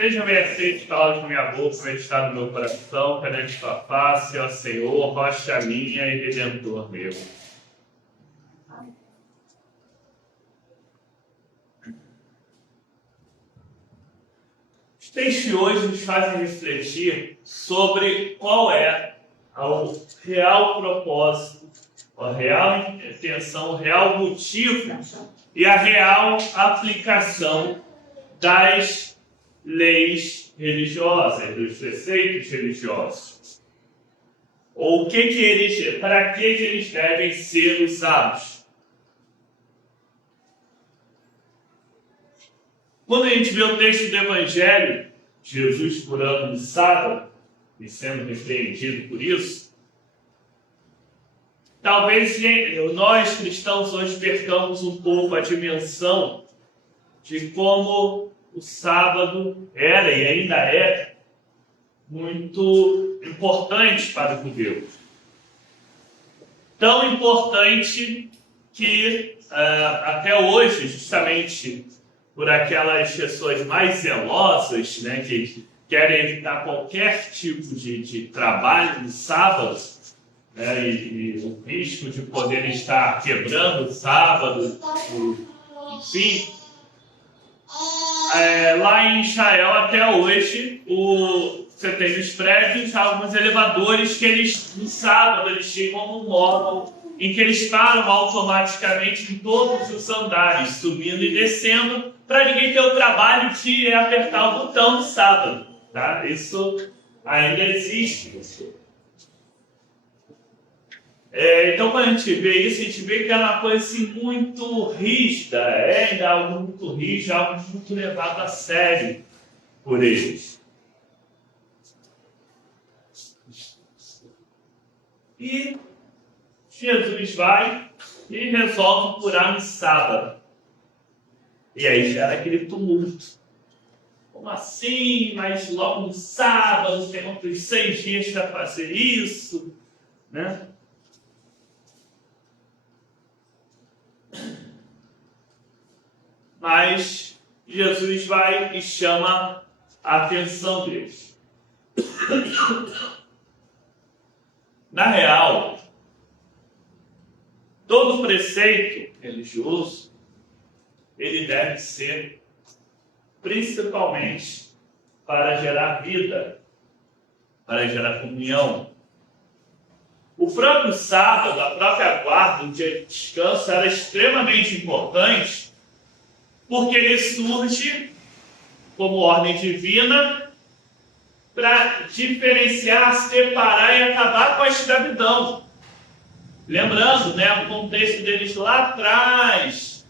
Seja bem aceito, palavras da minha boca, meditado no meu coração, perante tua face, ó Senhor, rocha minha e redentor meu. Os textos de hoje nos fazem refletir sobre qual é o real propósito, a real intenção, o real motivo e a real aplicação das leis religiosas, dos preceitos religiosos. Ou para que eles devem ser usados. Quando a gente vê o texto do Evangelho, Jesus curando no sábado e sendo repreendido por isso, talvez nós cristãos hoje percamos um pouco a dimensão de como o sábado era e ainda é muito importante para os judeus. Tão importante que até hoje, justamente por aquelas pessoas mais zelosas, né, que querem evitar qualquer tipo de trabalho no sábado, né, e o risco de poder estar quebrando o sábado, enfim. Lá em Israel, até hoje, você tem nos prédios alguns elevadores que eles, no sábado, eles chegam num módulo em que eles param automaticamente em todos os andares, subindo e descendo, para ninguém ter o trabalho de apertar o botão no sábado. Tá? Isso ainda existe. Então, quando a gente vê isso, a gente vê que é uma coisa assim, muito rígida, ainda algo muito rígido, algo muito levado a sério por eles. E Jesus vai e resolve curar no sábado. E aí gera aquele tumulto. Como assim? Mas logo no sábado, tem outros 6 dias para fazer isso, né? Mas Jesus vai e chama a atenção deles. Na real, todo preceito religioso, ele deve ser principalmente para gerar vida, para gerar comunhão. O próprio sábado, a própria guarda, o dia de descanso, era extremamente importante, porque ele surge como ordem divina para diferenciar, separar e acabar com a escravidão. Lembrando, né, o contexto deles lá atrás,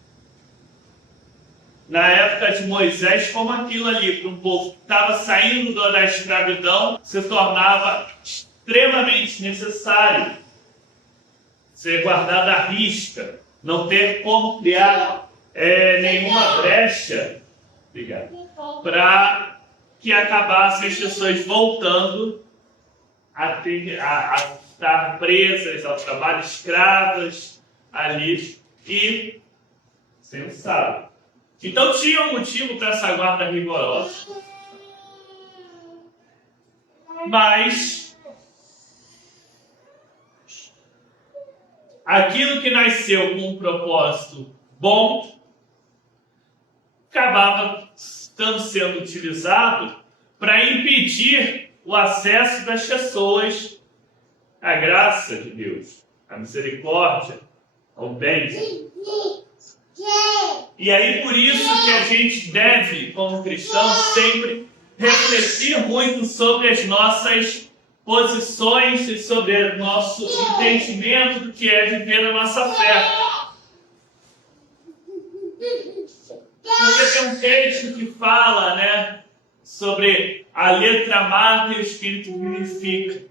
na época de Moisés, como aquilo ali, para um povo que estava saindo da escravidão, se tornava extremamente necessário ser guardado à risca, não ter como criar nenhuma brecha, para que acabassem as pessoas voltando a estar presas ao trabalho, escravas ali e sem o sábado. Então tinha um motivo para essa guarda rigorosa. Mas aquilo que nasceu com um propósito bom acabava sendo utilizado para impedir o acesso das pessoas à graça de Deus, à misericórdia, ao bem. E aí por isso que a gente deve, como cristão, sempre refletir muito sobre as nossas posições e sobre o nosso entendimento do que é viver a nossa fé. Porque tem um texto que fala, né, sobre a letra mata e o espírito vivifica.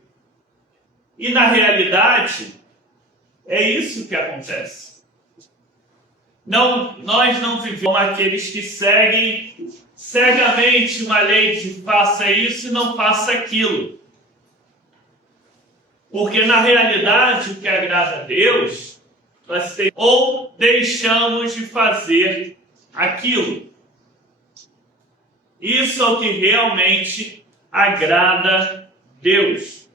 E na realidade, é isso que acontece. Nós não vivemos como aqueles que seguem cegamente uma lei de faça isso e não faça aquilo. Porque na realidade, o que agrada a Deus, ou deixamos de fazer aquilo. Isso é o que realmente agrada Deus.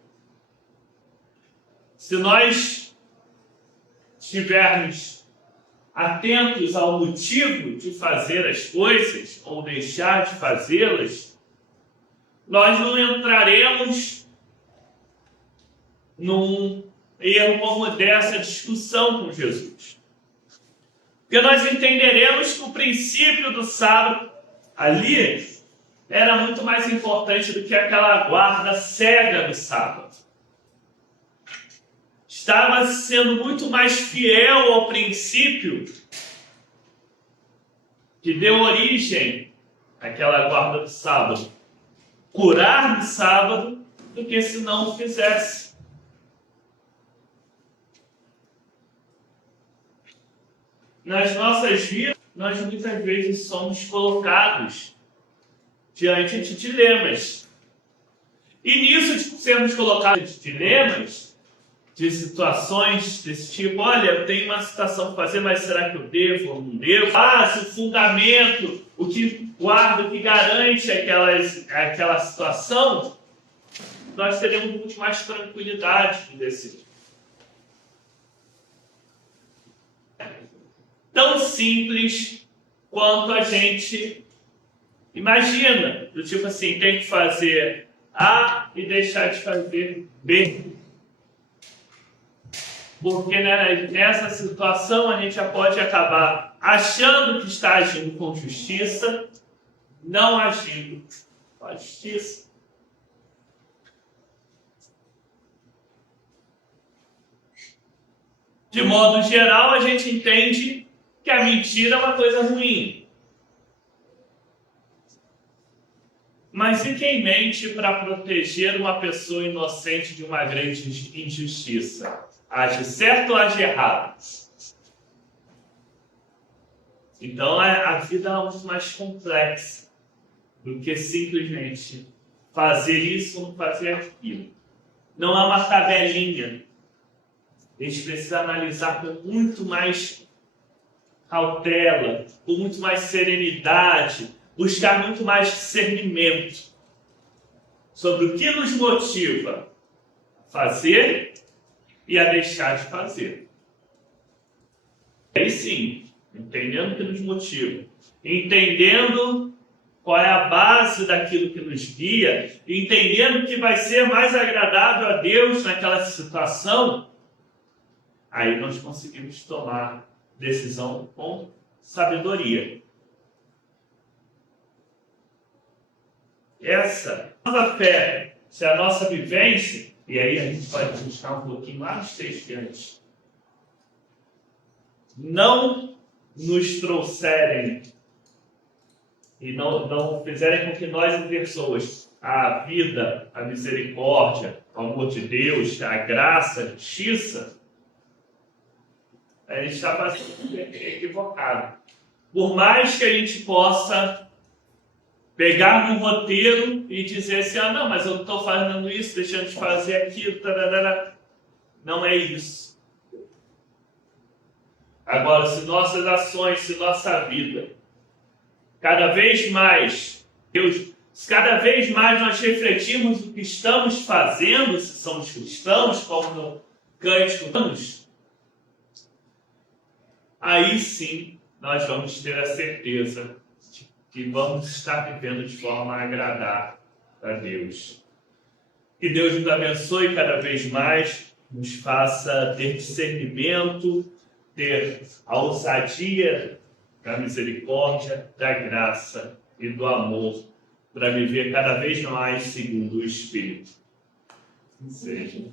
Se nós estivermos atentos ao motivo de fazer as coisas ou deixar de fazê-las, nós não entraremos num erro como dessa discussão com Jesus. Porque nós entenderemos que o princípio do sábado ali era muito mais importante do que aquela guarda cega do sábado. Estava sendo muito mais fiel ao princípio que deu origem àquela guarda do sábado. Curar no sábado do que se não o fizesse. Nas nossas vidas, nós muitas vezes somos colocados diante de dilemas. E nisso de sermos colocados de dilemas, de situações desse tipo, olha, eu tenho uma situação para fazer, mas será que eu devo ou não devo? Se o fundamento, o que guarda, o que garante aquela situação, nós teremos muito mais tranquilidade de decidir. Tão simples quanto a gente imagina. Do tipo assim, tem que fazer A e deixar de fazer B. Porque nessa situação a gente já pode acabar achando que está agindo com justiça, não agindo com a justiça. De modo geral, a gente entende que a mentira é uma coisa ruim. Mas e quem mente para proteger uma pessoa inocente de uma grande injustiça? Age certo ou age errado? Então a vida é muito mais complexa do que simplesmente fazer isso ou fazer aquilo. Não é uma tabelinha. A gente precisa analisar com muito mais cautela, com muito mais serenidade, buscar muito mais discernimento sobre o que nos motiva a fazer e a deixar de fazer. Aí sim, entendendo o que nos motiva, entendendo qual é a base daquilo que nos guia, entendendo que vai ser mais agradável a Deus naquela situação, aí nós conseguimos tomar decisão com sabedoria. Essa nossa fé, se a nossa vivência, e aí a gente pode buscar um pouquinho lá nos textos antes, não nos trouxerem e não fizerem com que nós e pessoas a vida, a misericórdia, o amor de Deus, a graça, a justiça, a gente está fazendo equivocado. Por mais que a gente possa pegar num roteiro e dizer assim, não, mas eu estou fazendo isso, deixando de fazer aquilo, tararara. Não é isso. Agora, se nossas ações, se nossa vida, cada vez mais, cada vez mais nós refletirmos o que estamos fazendo, se somos cristãos, como no cântico, aí sim nós vamos ter a certeza de que vamos estar vivendo de forma a agradar a Deus. Que Deus nos abençoe cada vez mais, nos faça ter discernimento, ter a ousadia da misericórdia, da graça e do amor, para viver cada vez mais segundo o Espírito. Que seja.